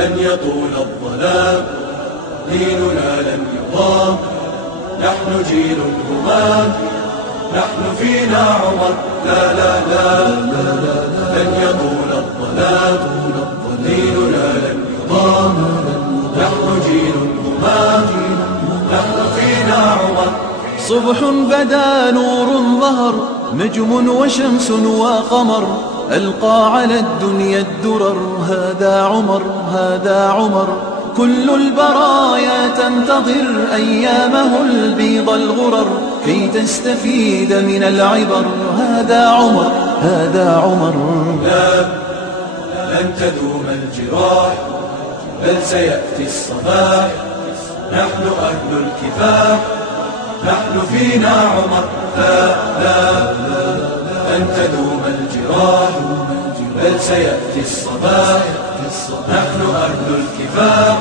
لن يطول الظلام، ديننا لن يضام، نحن جيل همام، نحن فينا عمر. لا لا لا لن يطول الظلام، ديننا لن يضام، نحن جيل همام، نحن فينا عمر. صبح بدا نور ظهر، نجم وشمس وقمر، ألقى على الدنيا الدرر. هذا عمر، هذا عمر، كل البرايا تنتظر أيامه البيض الغرر كي تستفيد من العبر. هذا عمر، هذا عمر. لا لن تدوم الجراح، بل سيأتي الصباح، نحن أهل الكفاح، نحن فينا عمر. لا لا لن تدوم الجراح، بل سيأتي الصباح، نحن أهل الكفاح،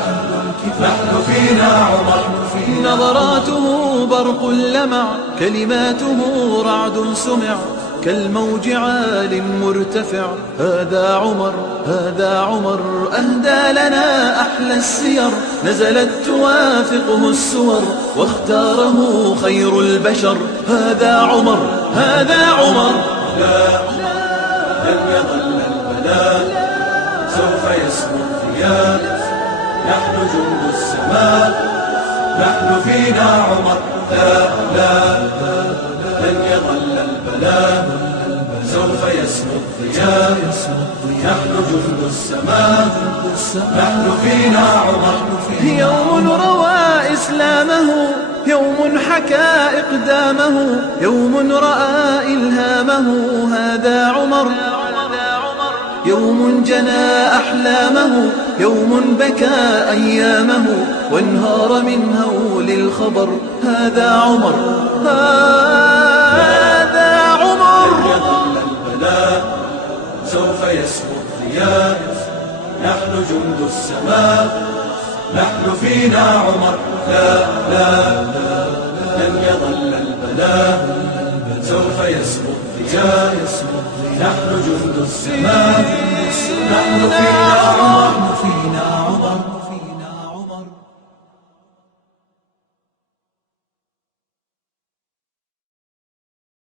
نحن فينا عمر. نظراته برق لمع، كلماته رعد سمع، كالموج عال مرتفع. هذا عمر، هذا عمر، أهدى لنا أحلى السير، نزلت توافقه السور، واختاره خير البشر. هذا عمر، هذا عمر. لا لن يظل البلاء، سوف يسمو الضياء، نحن جند السماء، نحن فينا عمر. لا لا لن يظل البلاء، سوف يسمو الضياء، نحن جند السماء، نحن فينا عمر. يوم روى إسلامه، يوم حكى إقدامه، يوم رأى إلهامه. هذا عمر، يوم جنى أحلامه، يوم بكى أيامه، وانهار من هول الخبر. هذا عمر، هذا عمر. لن يظل البلاء، سوف يسمو الضياء، نحن جند السماء، نحن فينا عمر. لا لا لن يظل البلاء، سوف يسمو الضياء، نحن جند السماء، نحن فينا عمر.